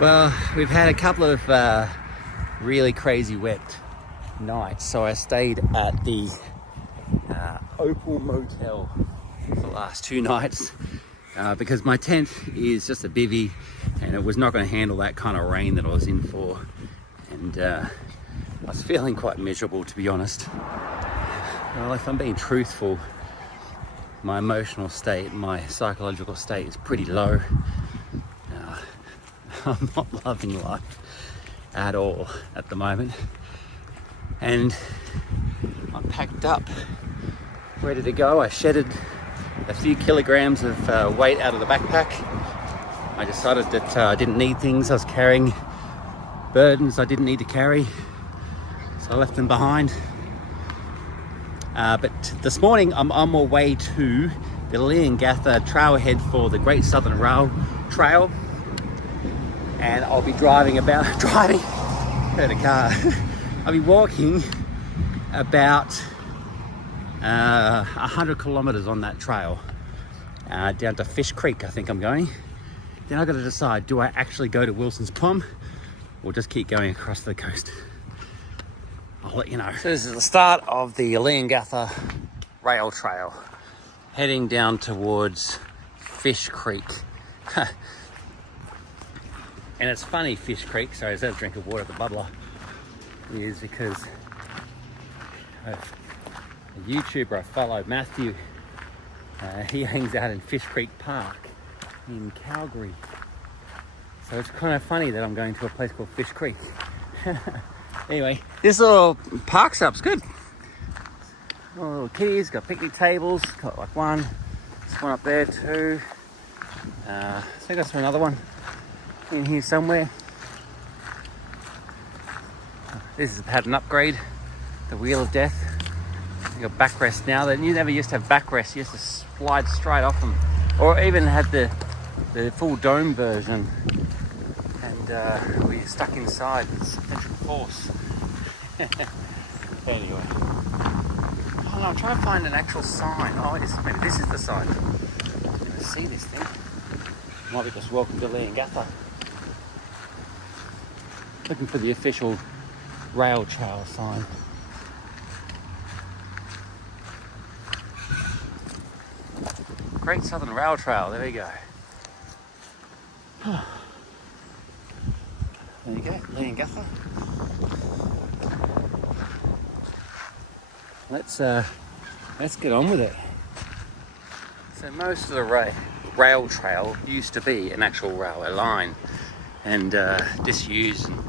Well, we've had a couple of really crazy wet nights, so I stayed at the Opal Motel for the last 2 nights because my tent is just a bivvy and it was not going to handle that kind of rain that I was in for, and I was feeling quite miserable, to be honest. Well, if I'm being truthful, my emotional state, my psychological state is pretty low. I'm not loving life at all at the moment, and I'm packed up, ready to go. I shedded a few kilograms of weight out of the backpack. I decided that I didn't need things. I was carrying burdens I didn't need to carry, so I left them behind. But this morning I'm on my way to the Leongatha trailhead for the Great Southern Rail Trail. And I'll be heard a car. I'll be walking about 100 kilometers on that trail down to Fish Creek, I think I'm going. Then I've got to decide, do I actually go to Wilson's Pond or just keep going across the coast? I'll let you know. So this is the start of the Leongatha Rail Trail, heading down towards Fish Creek. And it's funny, Fish Creek, sorry, there's a drink of water at the bubbler, is because a YouTuber I follow, Matthew, he hangs out in Fish Creek Park in Calgary. So it's kind of funny that I'm going to a place called Fish Creek. Anyway, this little park stop's good. Little kiddies, got picnic tables, got like one, this one up there too. So I got another one in here somewhere. This has had an upgrade, the Wheel of Death. You got backrest now. That you never used to have backrest. You used to slide straight off them, or even had the full dome version, and we stuck inside with central force. Anyway, oh no, I'm trying to find an actual sign. Oh, maybe this is the sign. I never see this thing. Might be just welcome to Leongatha. Looking for the official rail trail sign. Great Southern Rail Trail, there we go. There you go, Leongatha. Let's get on with it. So most of the rail trail used to be an actual railway line, and disused and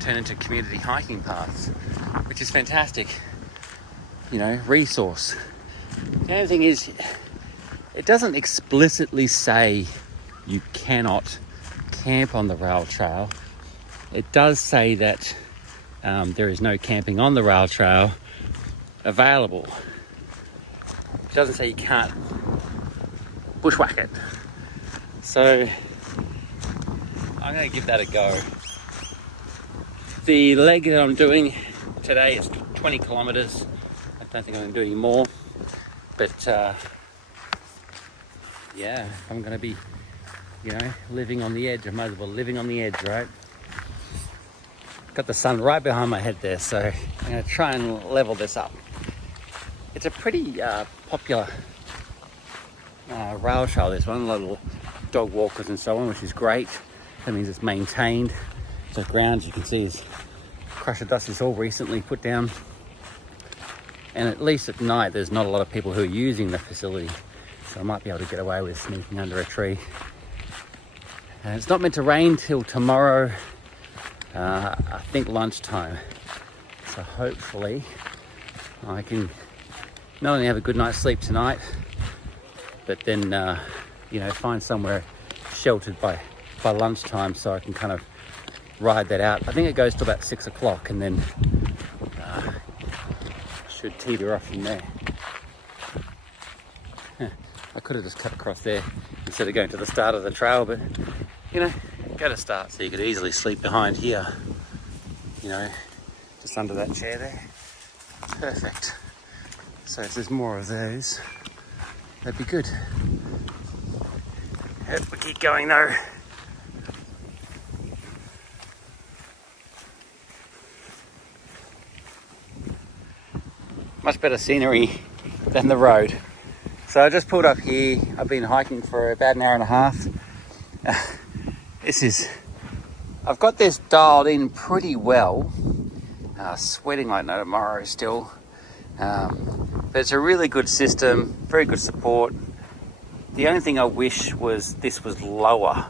turned into community hiking paths, which is fantastic, resource. The only thing is, it doesn't explicitly say you cannot camp on the rail trail. It does say that there is no camping on the rail trail available. It doesn't say you can't bushwhack it. So I'm going to give that a go. The leg that I'm doing today is 20 kilometers. I don't think I'm going to do any more. But yeah, if I'm going to be, living on the edge, I might as well living on the edge, right? Got the sun right behind my head there, so I'm going to try and level this up. It's a pretty popular rail trail, this one. A lot of dog walkers and so on, which is great. That means it's maintained. The ground, you can see, is crushed dust is all recently put down, and at least at night there's not a lot of people who are using the facility, so I might be able to get away with sneaking under a tree. And it's not meant to rain till tomorrow, I think lunchtime, so hopefully I can not only have a good night's sleep tonight, but then find somewhere sheltered by lunchtime, so I can kind of ride that out. I think it goes to about 6 o'clock, and then should teeter off from there. I could have just cut across there instead of going to the start of the trail, but go to start, so you could easily sleep behind here, just under that chair there. Perfect. So if there's more of those, that'd be good. Yep, we keep going though. much better scenery than the road. So I just pulled up here. I've been hiking for about an hour and a half. I've got this dialed in pretty well. Sweating like no tomorrow still. But it's a really good system, very good support. The only thing I wish was this was lower,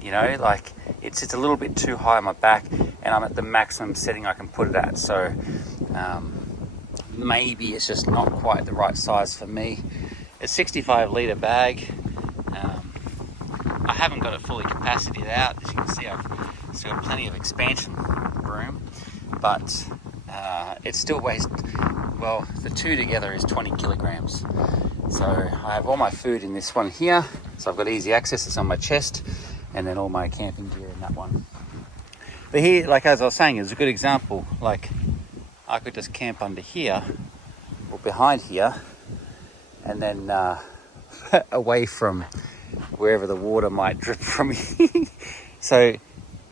you know, like it's a little bit too high on my back, and I'm at the maximum setting I can put it at. So maybe it's just not quite the right size for me. It's 65 litre bag. I haven't got it fully capacitied out. As you can see, I've still got plenty of expansion room, but it still weighs, well, the two together is 20 kilograms. So I have all my food in this one here. So I've got easy access, it's on my chest, and then all my camping gear in that one. But here, like as I was saying, it's a good example. Like I could just camp under here or behind here, and then away from wherever the water might drip from me. So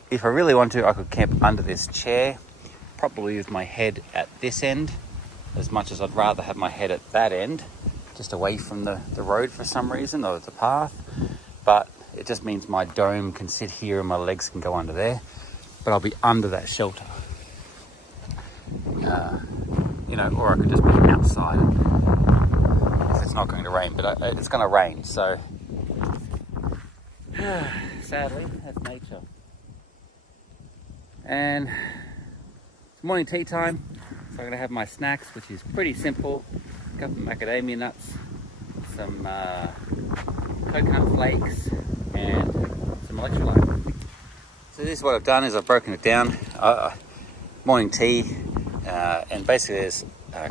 if I really want to, I could camp under this chair, probably with my head at this end, as much as I'd rather have my head at that end, just away from the road for some reason, or the path. But it just means my dome can sit here and my legs can go under there, but I'll be under that shelter. You know, or I could just be outside if it's not going to rain, but it's going to rain, so sadly, that's nature. And it's morning tea time, so I'm going to have my snacks, which is pretty simple. A couple of macadamia nuts, some coconut flakes, and some electrolyte. So this is what I've done, is I've broken it down. Morning tea, and basically there's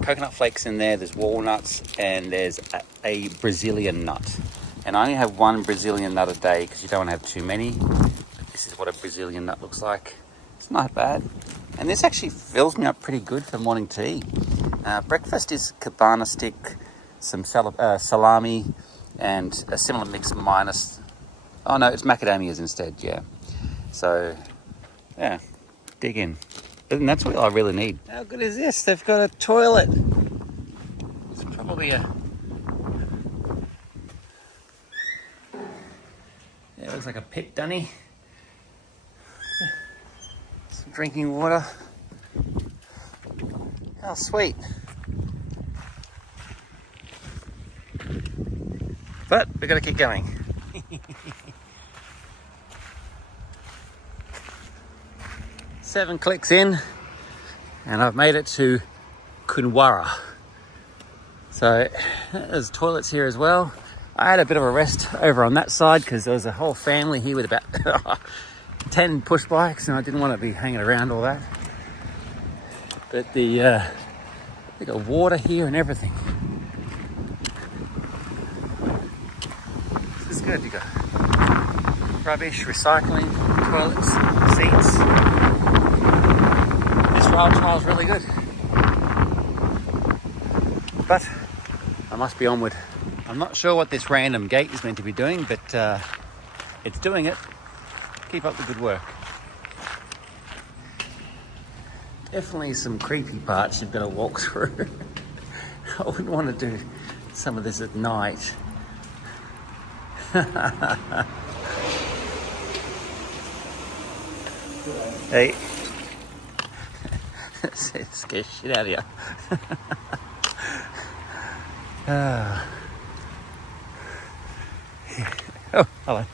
coconut flakes in there, there's walnuts, and there's a Brazilian nut. And I only have one Brazilian nut a day because you don't want to have too many. But this is what a Brazilian nut looks like. It's not bad. And this actually fills me up pretty good for morning tea. Breakfast is cabana stick, some salami, and a similar mix minus... Oh no, it's macadamias instead, yeah. So, yeah, dig in. And that's what I really need. How good is this? They've got a toilet. It's probably a... Yeah, it looks like a pit dunny. Some drinking water. How sweet. But we've got to keep going. 7 clicks in, and I've made it to Kunwara. So there's toilets here as well. I had a bit of a rest over on that side because there was a whole family here with about 10 push bikes, and I didn't want to be hanging around all that. But they got water here and everything. This is good. You got rubbish, recycling, toilets, seats. This rail trail's really good. But I must be onward. I'm not sure what this random gate is meant to be doing, but it's doing it. Keep up the good work. Definitely some creepy parts you've got to walk through. I wouldn't want to do some of this at night. Hey. It scares shit out of you. Oh, hello.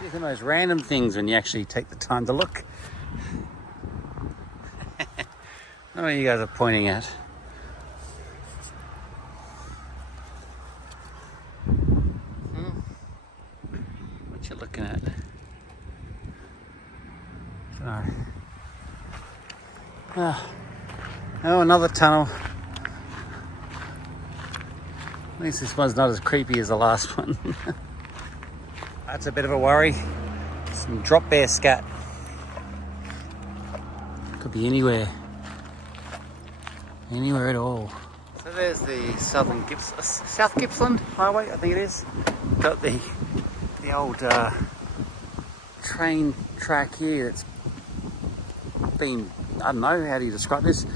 These are the most random things when you actually take the time to look. I don't know what you guys are pointing at. What you looking at? Sorry. Oh, another tunnel. At least this one's not as creepy as the last one. That's a bit of a worry. Some drop bear scat. Could be anywhere. Anywhere at all. So there's the South Gippsland Highway, I think it is. Got the old train track here that's been, I don't know, how do you describe this,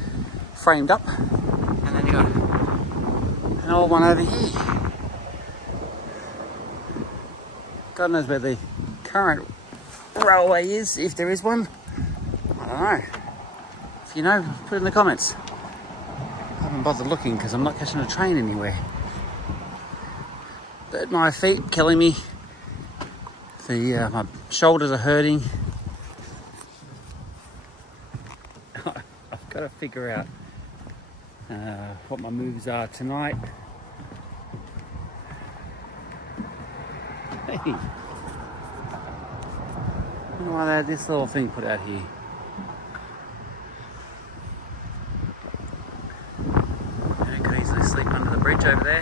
framed up, and then you got an old one over here. God knows where the current railway is, if there is one. I don't know. If you know, put it in the comments. I haven't bothered looking because I'm not catching a train anywhere. But my feet killing me. My shoulders are hurting. I've got to figure out what my moves are tonight. Hey, I don't know why they had this little thing put out here. I could easily sleep under the bridge over there.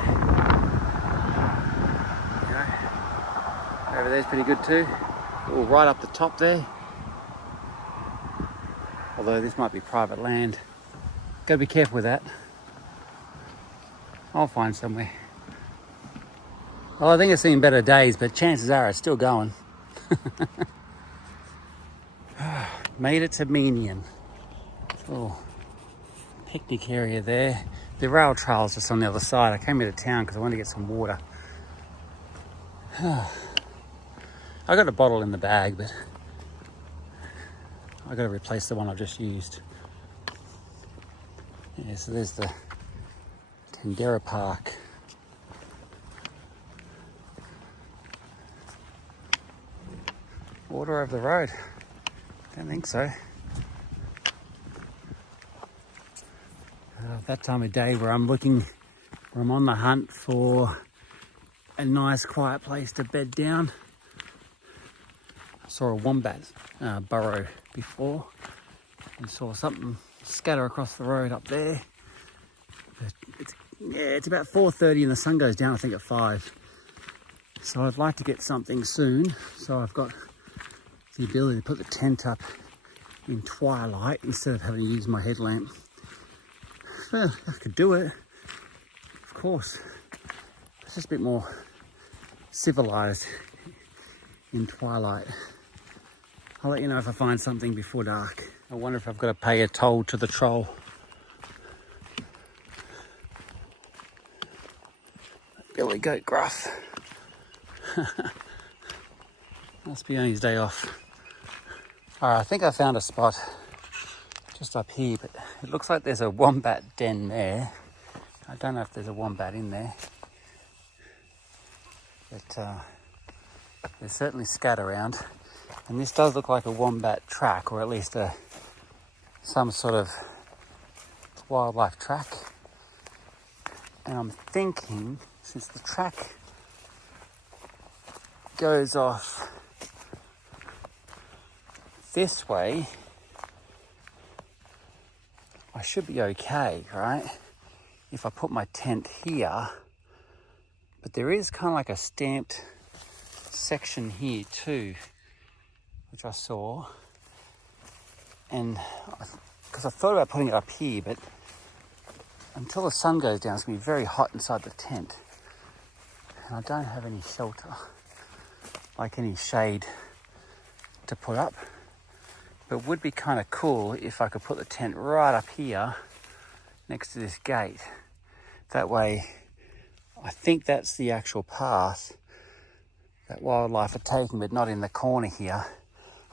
You know, over there's pretty good too. Oh, right up the top there. Although this might be private land. Got to be careful with that. I'll find somewhere. Well, I think it's seen better days, but chances are it's still going. Made it to Menion. Oh, picnic area there. The rail trail's just on the other side. I came into town because I wanted to get some water. I got a bottle in the bag, but I got to replace the one I've just used. Yeah, so there's the Tendera Park. Water over the road? Don't think so. That time of day where I'm on the hunt for a nice quiet place to bed down. I saw a wombat burrow before and saw something scatter across the road up there. But it's about 4:30 and the sun goes down I think at 5. So I'd like to get something soon. So I've got the ability to put the tent up in twilight instead of having to use my headlamp. Well, I could do it, of course. It's just a bit more civilized in twilight. I'll let you know if I find something before dark. I wonder if I've got to pay a toll to the troll. Billy Goat Gruff. Must be on his day off. Alright, I think I found a spot just up here, but it looks like there's a wombat den there. I don't know if there's a wombat in there, but there's certainly scat around. And this does look like a wombat track, or at least some sort of wildlife track. And I'm thinking, since the track goes off this way, I should be okay, right? If I put my tent here. But there is kind of like a stamped section here too, which I saw. And because I thought about putting it up here, but until the sun goes down, it's going to be very hot inside the tent. And I don't have any shelter, like any shade to put up. But it would be kind of cool if I could put the tent right up here next to this gate. That way, I think that's the actual path that wildlife are taking, but not in the corner here.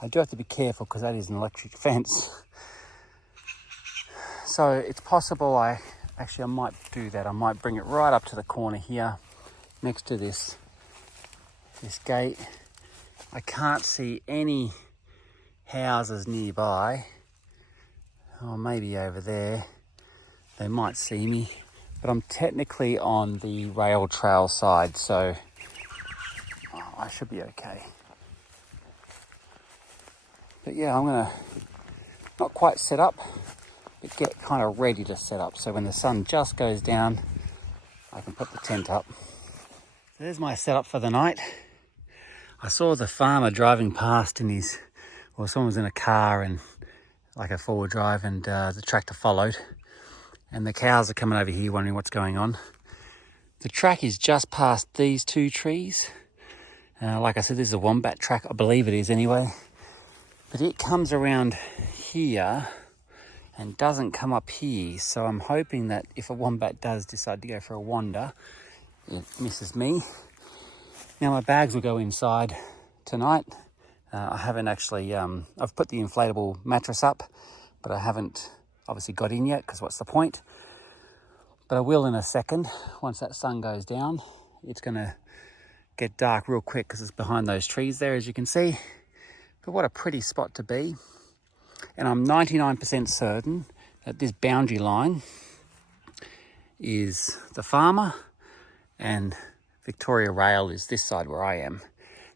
I do have to be careful because that is an electric fence. So it's possible I might do that. I might bring it right up to the corner here next to this gate. I can't see any houses nearby. Oh, maybe over there. They might see me. But I'm technically on the rail trail side, so I should be okay. But yeah, I'm gonna not quite set up, but get kind of ready to set up. So when the sun just goes down, I can put the tent up. So there's my setup for the night. I saw the farmer driving past someone was in a car and like a forward drive, and the tractor followed. And the cows are coming over here wondering what's going on. The track is just past these two trees. Like I said, this is a wombat track. I believe it is anyway. But it comes around here and doesn't come up here. So I'm hoping that if a wombat does decide to go for a wander, it misses me. Now my bags will go inside tonight. I haven't actually, I've put the inflatable mattress up, but I haven't obviously got in yet, because what's the point? But I will in a second. Once that sun goes down, it's gonna get dark real quick because it's behind those trees there, as you can see. But what a pretty spot to be. And I'm 99% certain that this boundary line is the farmer and Victoria Rail is this side where I am.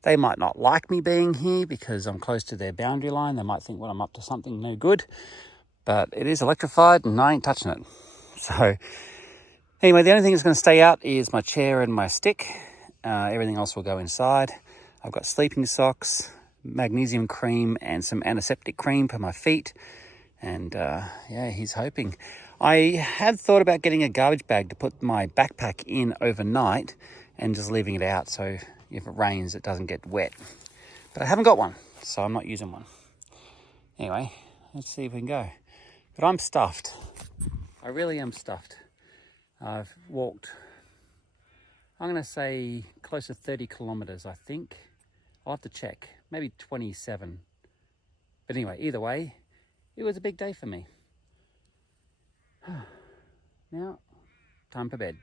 They might not like me being here because I'm close to their boundary line. They might think, well, I'm up to something no good, but it is electrified and I ain't touching it. So anyway, the only thing that's going to stay out is my chair and my stick. Everything else will go inside. I've got sleeping socks, magnesium cream, and some antiseptic cream for my feet. And yeah, he's hoping. I had thought about getting a garbage bag to put my backpack in overnight and just leaving it out so if it rains, it doesn't get wet. But I haven't got one, so I'm not using one. Anyway, let's see if we can go. But I'm stuffed. I really am stuffed. I've walked, I'm going to say close to 30 kilometers, I think. I'll have to check, maybe 27. But anyway, either way, it was a big day for me. Now, time for bed.